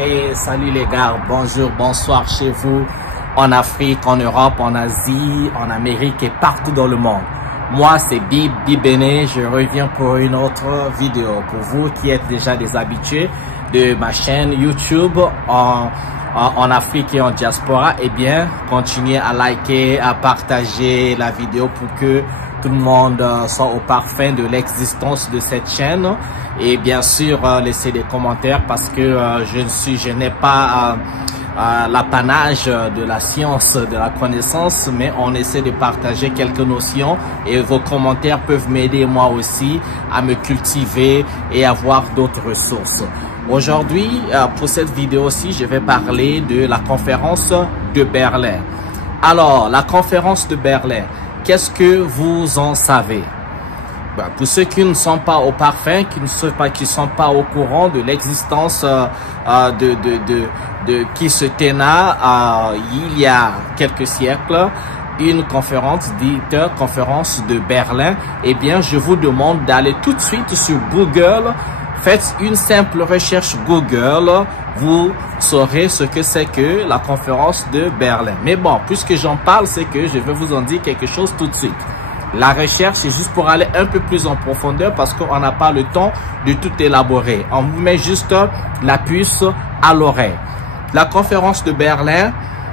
Hey, salut les gars, bonjour, bonsoir chez vous, en Afrique, en Europe, en Asie, en Amérique et partout dans le monde. Moi, c'est Bibene, je reviens pour une autre vidéo. Pour vous qui êtes déjà des habitués de ma chaîne YouTube en Afrique et en diaspora, eh bien, continuez à liker, à partager la vidéo pour que tout le monde soit au parfum de l'existence de cette chaîne. Et bien sûr, laissez des commentaires parce que je n'ai pas l'apanage de la science, de la connaissance, mais on essaie de partager quelques notions et vos commentaires peuvent m'aider moi aussi à me cultiver et avoir d'autres ressources. Aujourd'hui, pour cette vidéo-ci, je vais parler de la conférence de Berlin. Alors, la conférence de Berlin, qu'est-ce que vous en savez? Pour ceux qui ne sont pas au parfum, qui ne sont pas au courant de l'existence qui se tenait il y a quelques siècles, une conférence dite conférence de Berlin, eh bien, je vous demande d'aller tout de suite sur Google. Faites une simple recherche Google, vous saurez ce que c'est que la conférence de Berlin. Mais bon, puisque j'en parle, c'est que je vais vous en dire quelque chose tout de suite. La recherche, c'est juste pour aller un peu plus en profondeur parce qu'on n'a pas le temps de tout élaborer. On vous met juste la puce à l'oreille. La conférence de Berlin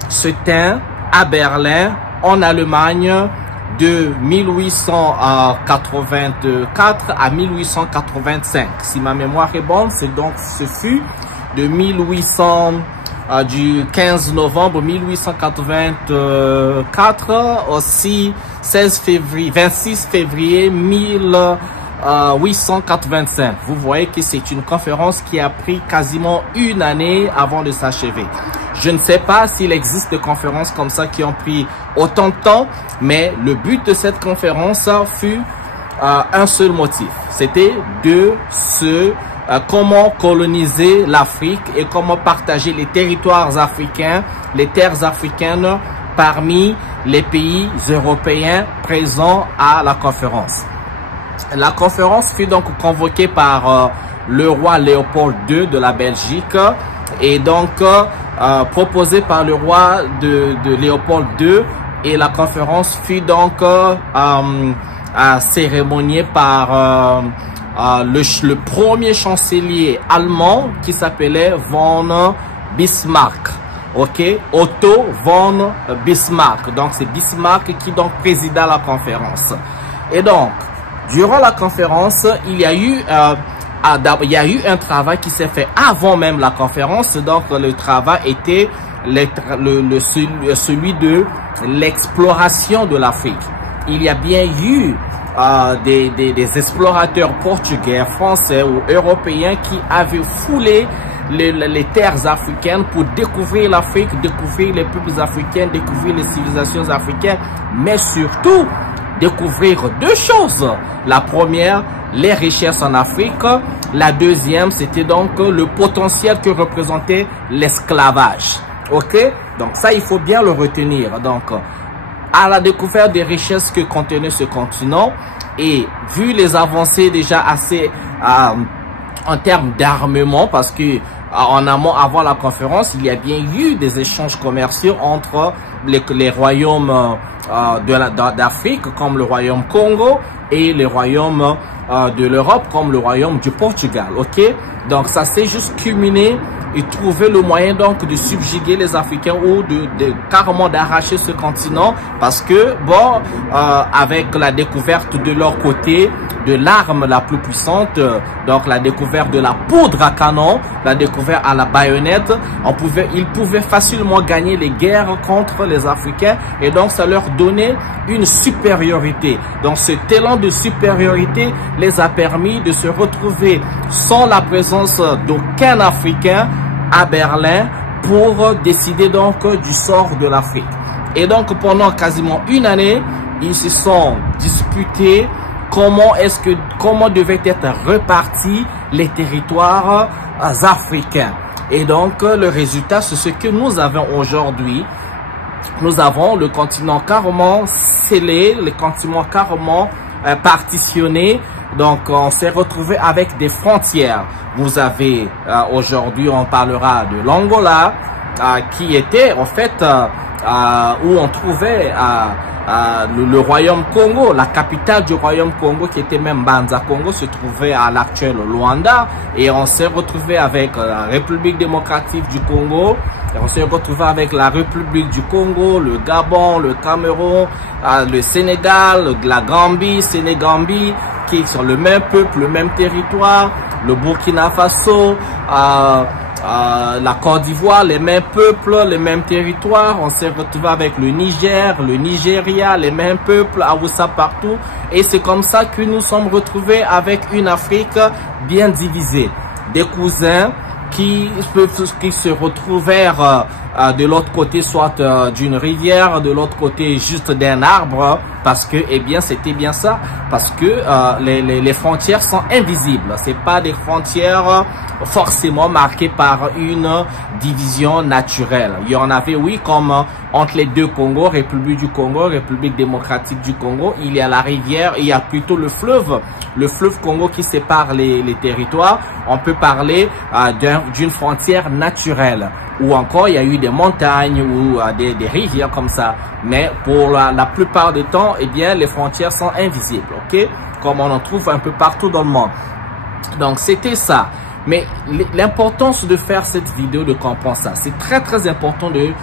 se tient à Berlin, en Allemagne, de 1884 à 1885. Si ma mémoire est bonne, ce fut de du 15 novembre 1884 aussi 26 février 1885. Vous voyez que c'est une conférence qui a pris quasiment une année avant de s'achever. Je ne sais pas s'il existe des conférences comme ça qui ont pris autant de temps, mais le but de cette conférence fut un seul motif. C'était de comment coloniser l'Afrique et comment partager les territoires africains, les terres africaines parmi les pays européens présents à la conférence. La conférence fut donc convoquée par le roi Léopold II de la Belgique et donc proposée par le roi de Léopold II, et la conférence fut donc cérémoniée par le premier chancelier allemand qui s'appelait von Bismarck. Ok, Otto von Bismarck. Donc c'est Bismarck qui donc présida la conférence. Et donc durant la conférence, il y a eu un travail qui s'est fait avant même la conférence. Donc le travail était celui de l'exploration de l'Afrique. Il y a bien eu des explorateurs portugais, français ou européens qui avaient foulé les terres africaines pour découvrir l'Afrique, découvrir les peuples africains, découvrir les civilisations africaines, mais surtout découvrir deux choses. La première, les richesses en Afrique. La deuxième, c'était donc le potentiel que représentait l'esclavage. Ok? Donc ça, il faut bien le retenir. Donc, à la découverte des richesses que contenait ce continent et vu les avancées déjà assez en termes d'armement, parce que en amont, avant la conférence, il y a bien eu des échanges commerciaux entre les royaumes d'Afrique, comme le royaume Congo, et les royaumes de l'Europe, comme le royaume du Portugal. Ok, donc ça s'est juste culminé et trouver le moyen donc de subjuguer les Africains ou carrément d'arracher ce continent, parce que bon, avec la découverte de leur côté de l'arme la plus puissante, donc la découverte de la poudre à canon, la découverte à la baïonnette, ils pouvaient facilement gagner les guerres contre les Africains, et donc ça leur donnait une supériorité. Donc cet élan de supériorité les a permis de se retrouver sans la présence d'aucun Africain à Berlin pour décider donc du sort de l'Afrique. Et donc pendant quasiment une année, ils se sont disputés comment devaient être repartis les territoires africains. Et donc le résultat, c'est ce que nous avons aujourd'hui. Nous avons le continent carrément scellé, le continent carrément partitionné Donc, on s'est retrouvé avec des frontières. Vous avez, aujourd'hui, on parlera de l'Angola, qui était, en fait, où on trouvait le Royaume Congo, la capitale du Royaume Congo, qui était même Banza Congo, se trouvait à l'actuel Luanda. Et on s'est retrouvé avec la République démocratique du Congo. Et on s'est retrouvé avec la République du Congo, le Gabon, le Cameroun, le Sénégal, la Gambie, Sénégambie, qui sont le même peuple, le même territoire, le Burkina Faso, la Côte d'Ivoire, les mêmes peuples, les mêmes territoires. On s'est retrouvé avec le Niger, le Nigeria, les mêmes peuples, Hausa partout. Et c'est comme ça que nous sommes retrouvés avec une Afrique bien divisée. Des cousins qui se retrouvèrent de l'autre côté, soit d'une rivière, de l'autre côté juste d'un arbre, parce que, eh bien, c'était bien ça, parce que les frontières sont invisibles. C'est pas des frontières forcément marquées par une division naturelle. Il y en avait, oui, comme entre les deux Congos, République du Congo, République démocratique du Congo, il y a la rivière, il y a plutôt le fleuve Congo qui sépare les territoires. On peut parler d'une frontière naturelle. Ou encore, il y a eu des montagnes ou des rivières comme ça. Mais pour la plupart du temps, eh bien, les frontières sont invisibles, ok? Comme on en trouve un peu partout dans le monde. Donc, c'était ça. Mais l'importance de faire cette vidéo, de comprendre ça, c'est très, très important de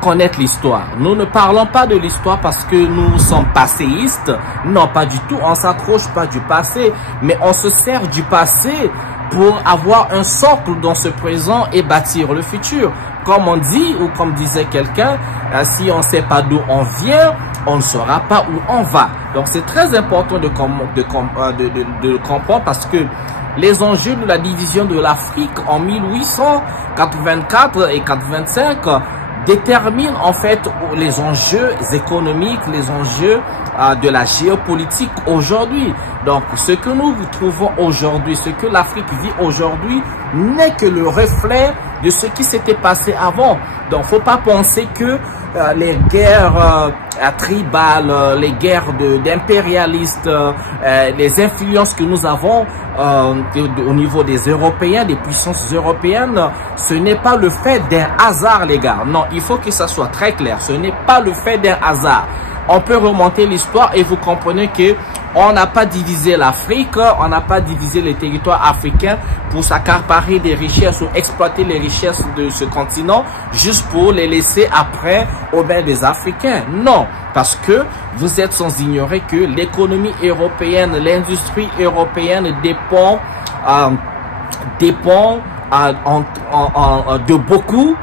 connaître l'histoire. Nous ne parlons pas de l'histoire parce que nous sommes passéistes. Non, pas du tout. On s'accroche pas du passé, mais on se sert du passé pour avoir un socle dans ce présent et bâtir le futur. Comme on dit, ou comme disait quelqu'un, si on ne sait pas d'où on vient, on ne saura pas où on va. Donc c'est très important de comprendre parce que les enjeux de la division de l'Afrique en 1884 et 85 déterminent en fait les enjeux économiques, les enjeux de la géopolitique aujourd'hui. Donc ce que nous trouvons aujourd'hui, ce que l'Afrique vit aujourd'hui n'est que le reflet de ce qui s'était passé avant. Donc faut pas penser que les guerres tribales, les guerres d'impérialistes, les influences que nous avons au niveau des Européens, des puissances européennes, ce n'est pas le fait d'un hasard, les gars. Non, il faut que ça soit très clair. Ce n'est pas le fait d'un hasard. On peut remonter l'histoire et vous comprenez que on n'a pas divisé l'Afrique, on n'a pas divisé les territoires africains pour s'accaparer des richesses ou exploiter les richesses de ce continent juste pour les laisser après aux mains des Africains. Non, parce que vous êtes sans ignorer que l'économie européenne, l'industrie européenne dépend de beaucoup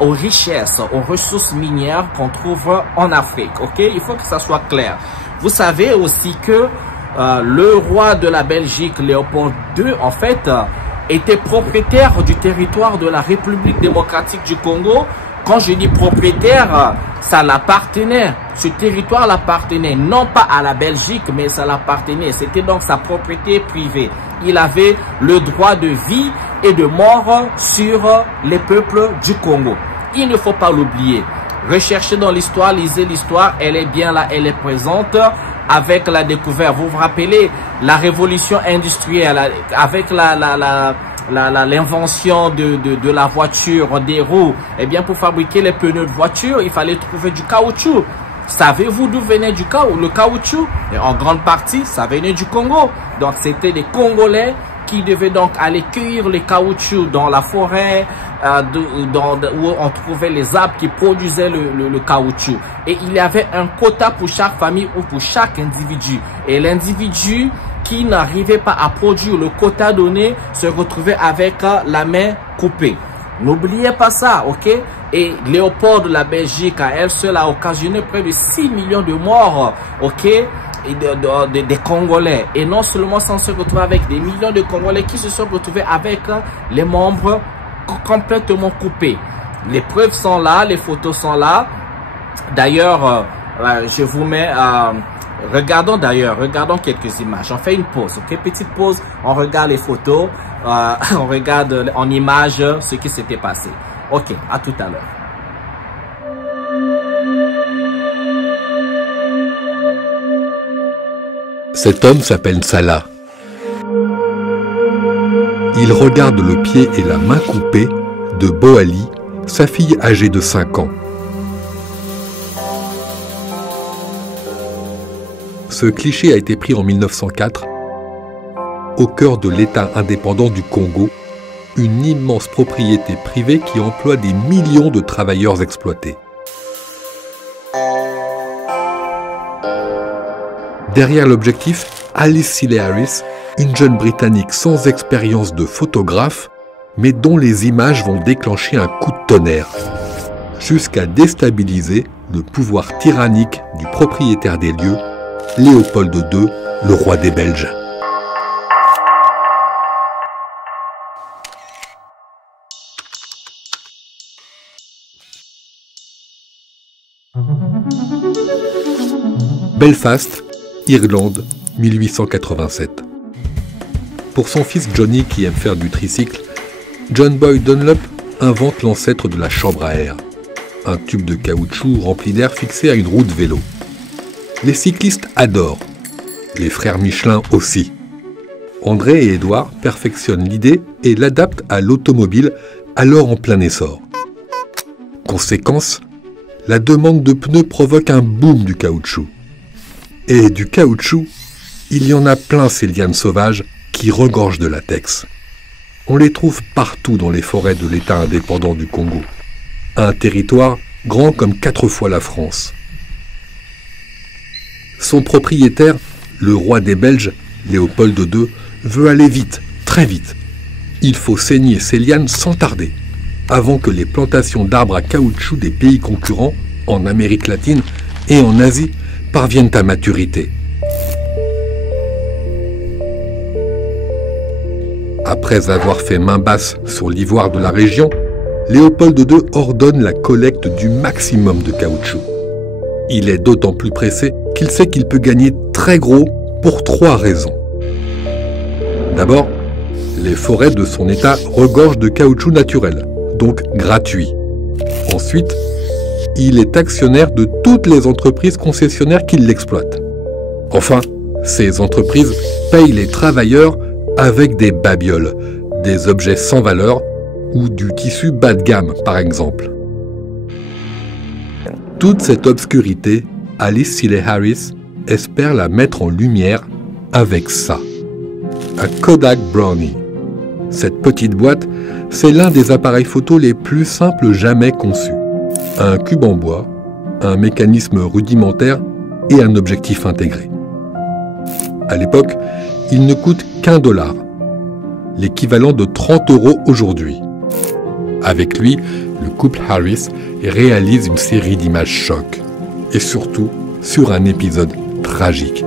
aux richesses, aux ressources minières qu'on trouve en Afrique. Ok, il faut que ça soit clair. Vous savez aussi que le roi de la Belgique, Léopold II, en fait, était propriétaire du territoire de la République démocratique du Congo. Quand je dis propriétaire, ça l'appartenait. Ce territoire l'appartenait non pas à la Belgique, mais ça l'appartenait. C'était donc sa propriété privée. Il avait le droit de vie et de mort sur les peuples du Congo. Il ne faut pas l'oublier. Recherchez dans l'histoire, lisez l'histoire, elle est bien là, elle est présente avec la découverte. Vous vous rappelez la révolution industrielle avec l'invention de la voiture, des roues. Eh bien, pour fabriquer les pneus de voiture, il fallait trouver du caoutchouc. Savez-vous d'où venait le caoutchouc? Et en grande partie, ça venait du Congo. Donc, c'était des Congolais qui devaient donc aller cueillir les caoutchoucs dans la forêt, où on trouvait les arbres qui produisaient le caoutchouc. Et il y avait un quota pour chaque famille ou pour chaque individu. Et l'individu qui n'arrivait pas à produire le quota donné se retrouvait avec la main coupée. N'oubliez pas ça, ok? Et Léopold de la Belgique, à elle seule, a occasionné près de 6 millions de morts, ok? Et des Congolais. Et non seulement ça, on se retrouve avec des millions de Congolais qui se sont retrouvés avec les membres complètement coupés. Les preuves sont là, les photos sont là. D'ailleurs, je vous mets... regardons quelques images. On fait une pause, ok? Petite pause, on regarde les photos, on regarde en images ce qui s'était passé. Ok, à tout à l'heure. Cet homme s'appelle Salah. Il regarde le pied et la main coupés de Boali, sa fille âgée de 5 ans. Ce cliché a été pris en 1904, au cœur de l'État indépendant du Congo, une immense propriété privée qui emploie des millions de travailleurs exploités. Derrière l'objectif, Alice Seeley Harris, une jeune Britannique sans expérience de photographe, mais dont les images vont déclencher un coup de tonnerre, jusqu'à déstabiliser le pouvoir tyrannique du propriétaire des lieux, Léopold II, le roi des Belges. Belfast, Irlande, 1887. Pour son fils Johnny qui aime faire du tricycle, John Boy Dunlop invente l'ancêtre de la chambre à air, un tube de caoutchouc rempli d'air fixé à une roue de vélo. Les cyclistes adorent, les frères Michelin aussi. André et Édouard perfectionnent l'idée et l'adaptent à l'automobile alors en plein essor. Conséquence, la demande de pneus provoque un boom du caoutchouc. Et du caoutchouc, il y en a plein ces lianes sauvages qui regorgent de latex. On les trouve partout dans les forêts de l'État indépendant du Congo. Un territoire grand comme 4 fois la France. Son propriétaire, le roi des Belges, Léopold II, veut aller vite, très vite. Il faut saigner ces lianes sans tarder, avant que les plantations d'arbres à caoutchouc des pays concurrents, en Amérique latine et en Asie, parviennent à maturité. Après avoir fait main basse sur l'ivoire de la région, Léopold II ordonne la collecte du maximum de caoutchouc. Il est d'autant plus pressé qu'il sait qu'il peut gagner très gros pour 3 raisons. D'abord, les forêts de son État regorgent de caoutchouc naturel, donc gratuit. Ensuite, il est actionnaire de toutes les entreprises concessionnaires qui l'exploitent. Enfin, ces entreprises payent les travailleurs avec des babioles, des objets sans valeur ou du tissu bas de gamme, par exemple. Toute cette obscurité, Alice Seeley Harris espère la mettre en lumière avec ça. Un Kodak Brownie. Cette petite boîte, c'est l'un des appareils photo les plus simples jamais conçus. Un cube en bois, un mécanisme rudimentaire et un objectif intégré. À l'époque, il ne coûte qu'$1, l'équivalent de 30 € aujourd'hui. Avec lui, le couple Harris réalise une série d'images chocs, et surtout sur un épisode tragique.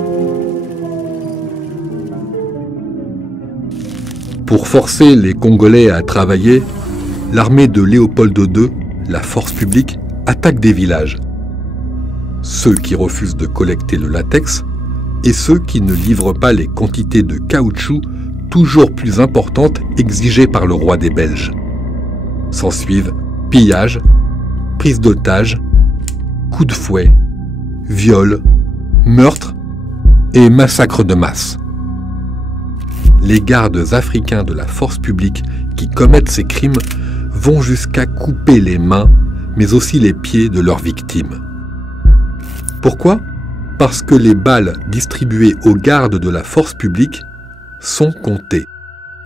Pour forcer les Congolais à travailler, l'armée de Léopold II, la force publique, attaque des villages. Ceux qui refusent de collecter le latex et ceux qui ne livrent pas les quantités de caoutchouc toujours plus importantes exigées par le roi des Belges. S'ensuivent pillage, prise d'otages, coups de fouet, viols, meurtres et massacres de masse. Les gardes africains de la force publique qui commettent ces crimes vont jusqu'à couper les mains, mais aussi les pieds de leurs victimes. Pourquoi ? Parce que les balles distribuées aux gardes de la force publique sont comptées.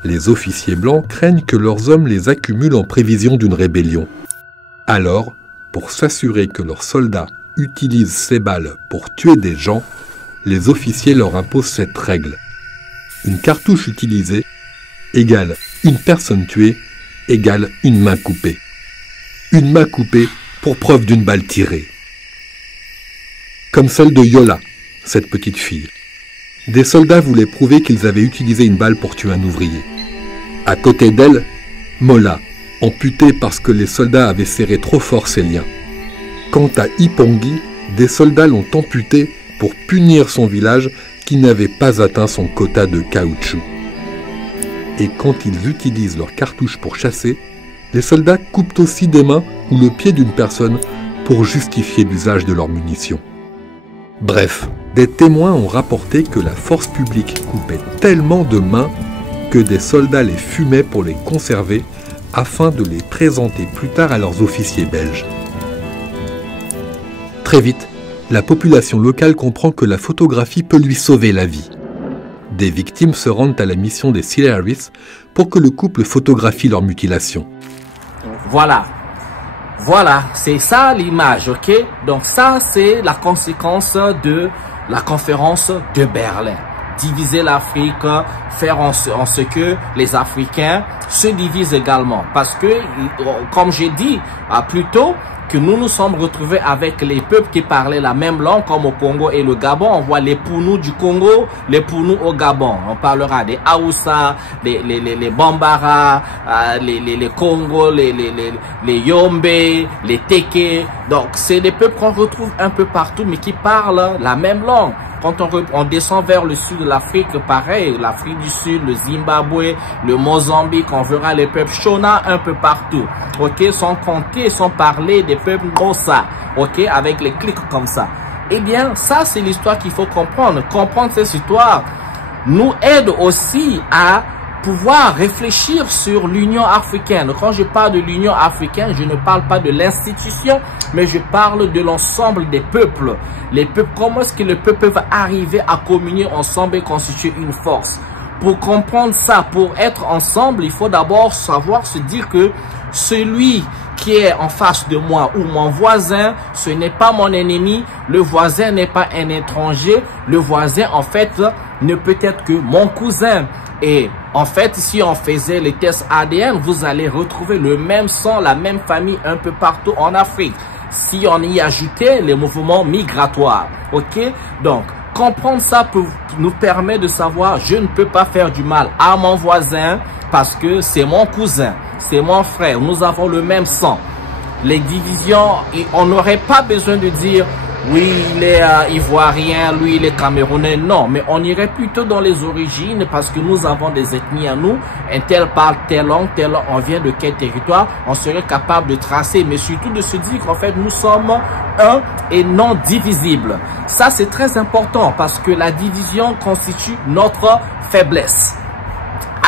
Les officiers blancs craignent que leurs hommes les accumulent en prévision d'une rébellion. Alors, pour s'assurer que leurs soldats utilisent ces balles pour tuer des gens, les officiers leur imposent cette règle. Une cartouche utilisée égale une personne tuée égale une main coupée. Une main coupée pour preuve d'une balle tirée. Comme celle de Yola, cette petite fille. Des soldats voulaient prouver qu'ils avaient utilisé une balle pour tuer un ouvrier. À côté d'elle, Mola, amputée parce que les soldats avaient serré trop fort ses liens. Quant à Ipongi, des soldats l'ont amputée pour punir son village qui n'avait pas atteint son quota de caoutchouc. Et quand ils utilisent leurs cartouches pour chasser, les soldats coupent aussi des mains ou le pied d'une personne pour justifier l'usage de leurs munitions. Bref, des témoins ont rapporté que la force publique coupait tellement de mains que des soldats les fumaient pour les conserver afin de les présenter plus tard à leurs officiers belges. Très vite, la population locale comprend que la photographie peut lui sauver la vie. Des victimes se rendent à la mission des Sillery's pour que le couple photographie leur mutilation. Voilà. Voilà, c'est ça l'image, ok? Donc ça, c'est la conséquence de la conférence de Berlin. Diviser l'Afrique, faire en ce que les Africains se divisent également. Parce que, comme j'ai dit plus tôt, que nous nous sommes retrouvés avec les peuples qui parlaient la même langue, comme au Congo et le Gabon. On voit les Pounous du Congo, les Pounous au Gabon. On parlera des Haoussa, les Bambara, les Congo, les Yombe, les Teke. Donc, c'est des peuples qu'on retrouve un peu partout, mais qui parlent la même langue. Quand on descend vers le sud de l'Afrique, pareil, l'Afrique du Sud, le Zimbabwe, le Mozambique, on verra les peuples Shona un peu partout, ok, sans compter, sans parler des peuples Xhosa, ok, avec les clics comme ça. Eh bien, ça c'est l'histoire qu'il faut comprendre. Comprendre cette histoire nous aide aussi à pouvoir réfléchir sur l'Union africaine. Quand je parle de l'Union africaine, je ne parle pas de l'institution, mais je parle de l'ensemble des peuples. Les peuples, comment est-ce que les peuples peuvent arriver à communier ensemble et constituer une force? Pour comprendre ça, pour être ensemble, il faut d'abord savoir se dire que celui qui est en face de moi ou mon voisin, ce n'est pas mon ennemi. Le voisin n'est pas un étranger. Le voisin, en fait, ne peut être que mon cousin. Et en fait, si on faisait les tests ADN, vous allez retrouver le même sang, la même famille un peu partout en Afrique. Si on y ajoutait les mouvements migratoires, ok? Donc, comprendre ça peut nous permettre de savoir, je ne peux pas faire du mal à mon voisin parce que c'est mon cousin, c'est mon frère, nous avons le même sang. Les divisions, on n'aurait pas besoin de dire, oui, il est ivoirien, lui, il est camerounais. Non, mais on irait plutôt dans les origines parce que nous avons des ethnies à nous. Un tel parle telle langue, on vient de quel territoire. On serait capable de tracer, mais surtout de se dire qu'en fait, nous sommes un et non divisibles. Ça, c'est très important parce que la division constitue notre faiblesse.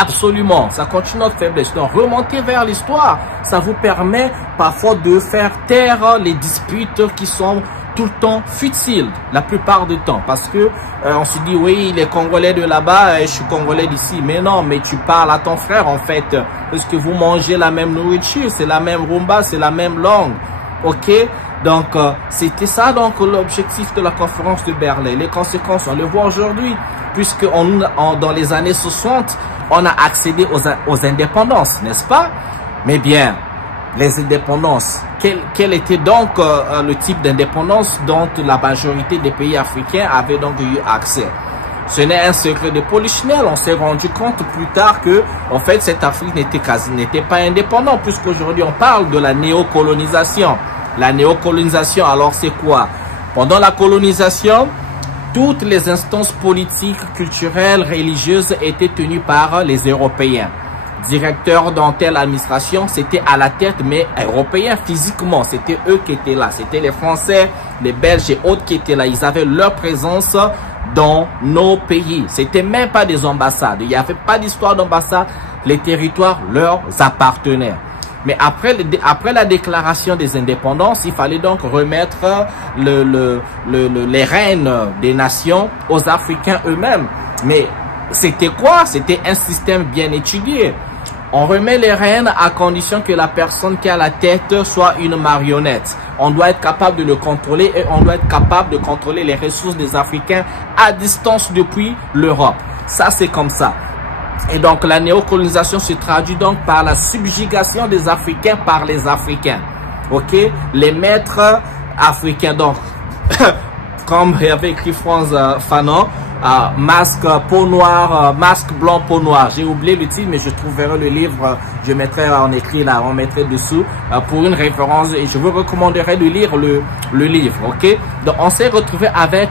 Absolument, ça continue notre faiblesse. Donc, remonter vers l'histoire, ça vous permet parfois de faire taire les disputes qui sont tout le temps futiles, la plupart du temps. Parce que on se dit, oui, il est congolais de là-bas, je suis congolais d'ici. Mais non, mais tu parles à ton frère, en fait. Parce que vous mangez la même nourriture, c'est la même rumba, c'est la même langue. Ok? Donc, c'était ça, donc, l'objectif de la conférence de Berlin. Les conséquences, on les voit aujourd'hui. Puisque dans les années 60, on a accédé aux indépendances, n'est-ce pas? Mais bien, les indépendances, quel était donc le type d'indépendance dont la majorité des pays africains avaient donc eu accès? Ce n'est un secret de polichinelle. On s'est rendu compte plus tard que, en fait, cette Afrique n'était pas indépendante, puisqu'aujourd'hui on parle de la néocolonisation. La néocolonisation, alors c'est quoi? Pendant la colonisation, toutes les instances politiques, culturelles, religieuses étaient tenues par les Européens. Directeurs dans telle administration, c'était à la tête, mais européens physiquement, c'était eux qui étaient là. C'était les Français, les Belges et autres qui étaient là. Ils avaient leur présence dans nos pays. C'était même pas des ambassades. Il n'y avait pas d'histoire d'ambassade. Les territoires leur appartenaient. Mais après la déclaration des indépendances, il fallait donc remettre les rênes des nations aux Africains eux-mêmes. Mais c'était quoi? C'était un système bien étudié. On remet les rênes à condition que la personne qui a la tête soit une marionnette. On doit être capable de le contrôler et on doit être capable de contrôler les ressources des Africains à distance depuis l'Europe. Ça, c'est comme ça. Et donc, la néocolonisation se traduit donc par la subjugation des Africains par les Africains. Ok? Les maîtres africains. Donc, comme avait écrit France Fanon, masque peau noire, masque blanc peau noire. J'ai oublié le titre, mais je trouverai le livre. Je mettrai en écrit là, on mettrait dessous pour une référence. Et je vous recommanderais de lire le livre. Ok? Donc, on s'est retrouvé avec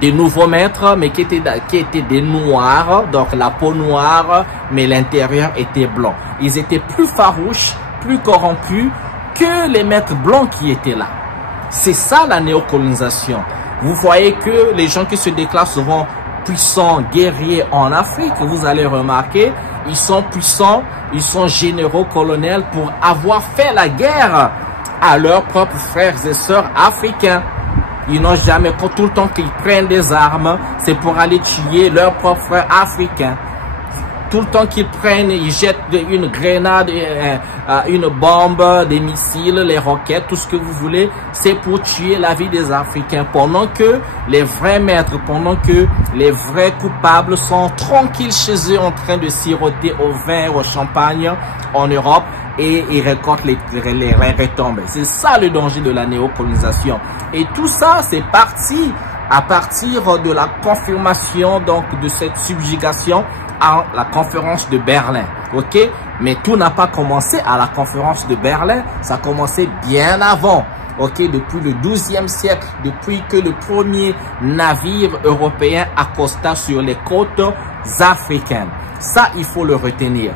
des nouveaux maîtres, mais qui étaient des noirs, donc la peau noire, mais l'intérieur était blanc. Ils étaient plus farouches, plus corrompus que les maîtres blancs qui étaient là. C'est ça la néocolonisation. Vous voyez que les gens qui se déclarent souvent puissants, guerriers en Afrique, vous allez remarquer, ils sont puissants, ils sont généraux, colonels pour avoir fait la guerre à leurs propres frères et sœurs africains. Ils n'ont jamais, tout le temps qu'ils prennent des armes, c'est pour aller tuer leurs propres frères africains. Tout le temps qu'ils prennent, ils jettent une grenade, une bombe, des missiles, les roquettes, tout ce que vous voulez, c'est pour tuer la vie des Africains. Pendant que les vrais maîtres, pendant que les vrais coupables sont tranquilles chez eux en train de siroter au vin, au champagne en Europe et ils récoltent les retombées. C'est ça le danger de la néocolonisation. Et tout ça, c'est parti à partir de la confirmation donc de cette subjugation à la conférence de Berlin, ok? Mais tout n'a pas commencé à la conférence de Berlin, ça a commencé bien avant, ok? Depuis le XIIe siècle, depuis que le premier navire européen accosta sur les côtes africaines. Ça, il faut le retenir.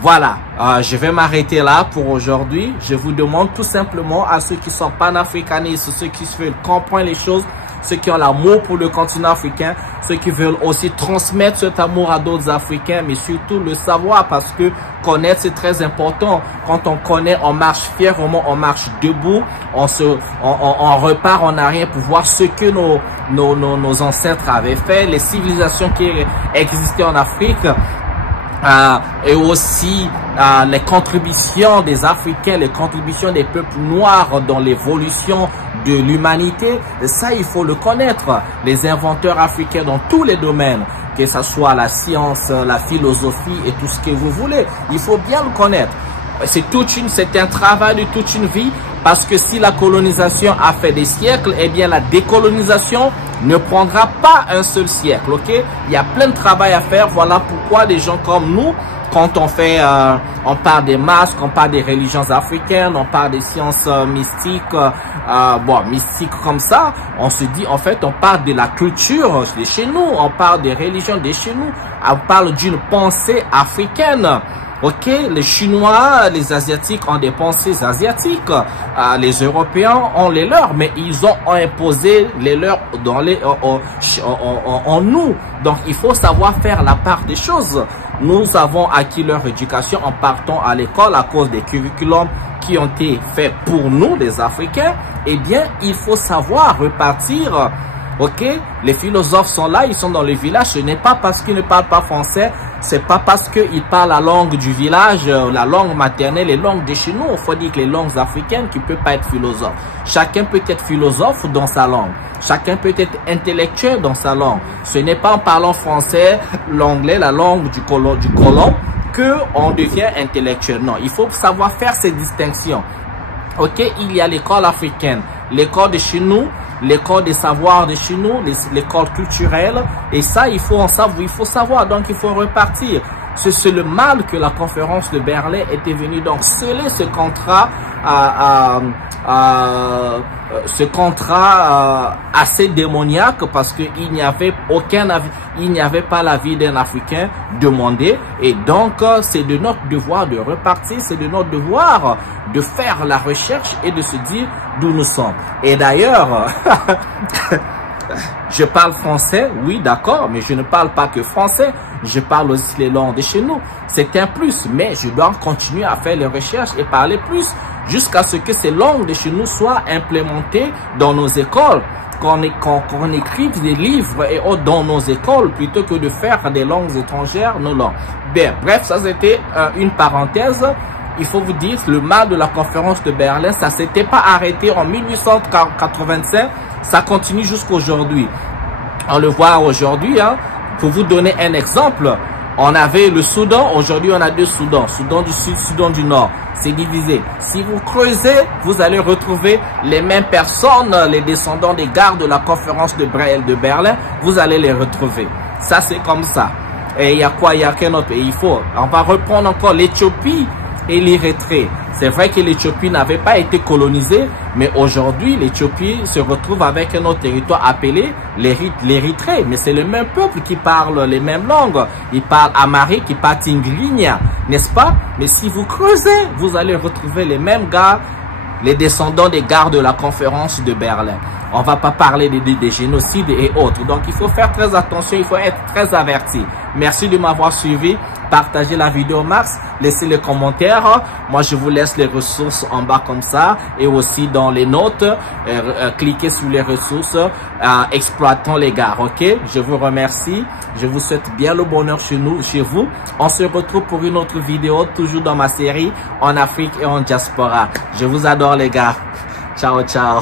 Voilà, je vais m'arrêter là pour aujourd'hui. Je vous demande tout simplement à ceux qui sont panafricanistes, ceux qui veulent comprendre les choses, ceux qui ont l'amour pour le continent africain, ceux qui veulent aussi transmettre cet amour à d'autres Africains, mais surtout le savoir, parce que connaître c'est très important. Quand on connaît, on marche fièrement, on marche debout, on repart en arrière pour voir ce que nos ancêtres avaient fait, les civilisations qui existaient en Afrique. Et aussi les contributions des Africains, les contributions des peuples noirs dans l'évolution de l'humanité. Ça, il faut le connaître. Les inventeurs africains dans tous les domaines, que ce soit la science, la philosophie et tout ce que vous voulez. Il faut bien le connaître. C'est un travail de toute une vie, parce que si la colonisation a fait des siècles, eh bien la décolonisation ne prendra pas un seul siècle, ok? Il y a plein de travail à faire. Voilà pourquoi des gens comme nous, quand on parle des masques, on parle des religions africaines, on parle des sciences mystiques, mystiques comme ça, on se dit, en fait, on parle de la culture de chez nous, on parle des religions de chez nous, on parle d'une pensée africaine. Ok, les Chinois, les Asiatiques ont des pensées asiatiques, les Européens ont les leurs, mais ils ont imposé les leurs en nous. Donc il faut savoir faire la part des choses. Nous avons acquis leur éducation en partant à l'école à cause des curriculums qui ont été faits pour nous, les Africains. Eh bien, il faut savoir repartir. Ok, les philosophes sont là, ils sont dans le village. Ce n'est pas parce qu'ils ne parlent pas français, c'est pas parce qu'ils parlent la langue du village, la langue maternelle, les langues de chez nous. Il faut dire que les langues africaines qui ne peuvent pas être philosophes. Chacun peut être philosophe dans sa langue. Chacun peut être intellectuel dans sa langue. Ce n'est pas en parlant français, l'anglais, la langue du colon, que on devient intellectuel. Non, il faut savoir faire ces distinctions. Ok, il y a l'école africaine, l'école de chez nous, l'école des savoirs de chez nous, l'école culturelle, et ça, il faut en savoir, il faut savoir, donc il faut repartir. C'est le mal que la conférence de Berlin était venue donc sceller ce contrat assez démoniaque, parce qu'il n'y avait aucun avis, il n'y avait pas l'avis d'un Africain demandé, et donc c'est de notre devoir de repartir, c'est de notre devoir de faire la recherche et de se dire d'où nous sommes. Et d'ailleurs, je parle français, oui d'accord, mais je ne parle pas que français, je parle aussi les langues de chez nous. C'est un plus, mais je dois continuer à faire les recherches et parler plus, jusqu'à ce que ces langues de chez nous soient implémentées dans nos écoles, qu'on écrive des livres et autres dans nos écoles, plutôt que de faire des langues étrangères, nos langues. Bien, bref, ça c'était une parenthèse. Il faut vous dire, le mal de la conférence de Berlin, ça s'était pas arrêté en 1885, ça continue jusqu'aujourd'hui. On le voit aujourd'hui, hein. Pour vous donner un exemple, on avait le Soudan, aujourd'hui on a deux Soudans, Soudan du Sud, Soudan du Nord, c'est divisé. Si vous creusez, vous allez retrouver les mêmes personnes, les descendants des gardes de la conférence de Berlin, vous allez les retrouver. Ça c'est comme ça. Et il y a quoi? Il y a qu'un autre pays. On va reprendre encore l'Éthiopie et l'Érythrée. C'est vrai que l'Éthiopie n'avait pas été colonisée, mais aujourd'hui, l'Éthiopie se retrouve avec un autre territoire appelé l'Érythrée. Mais c'est le même peuple qui parle les mêmes langues. Ils parlent amharique, ils parlent tingrinya, n'est-ce pas? Mais si vous creusez, vous allez retrouver les mêmes gars les descendants des gardes de la conférence de Berlin. On va pas parler des génocides et autres. Donc, il faut faire très attention, il faut être très averti. Merci de m'avoir suivi. Partagez la vidéo max, laissez les commentaires. Moi, je vous laisse les ressources en bas comme ça et aussi dans les notes. Cliquez sur les ressources. Exploitons les gares, ok? Je vous remercie. Je vous souhaite bien le bonheur chez vous. On se retrouve pour une autre vidéo, toujours dans ma série en Afrique et en diaspora. Je vous adore les gars. Ciao, ciao.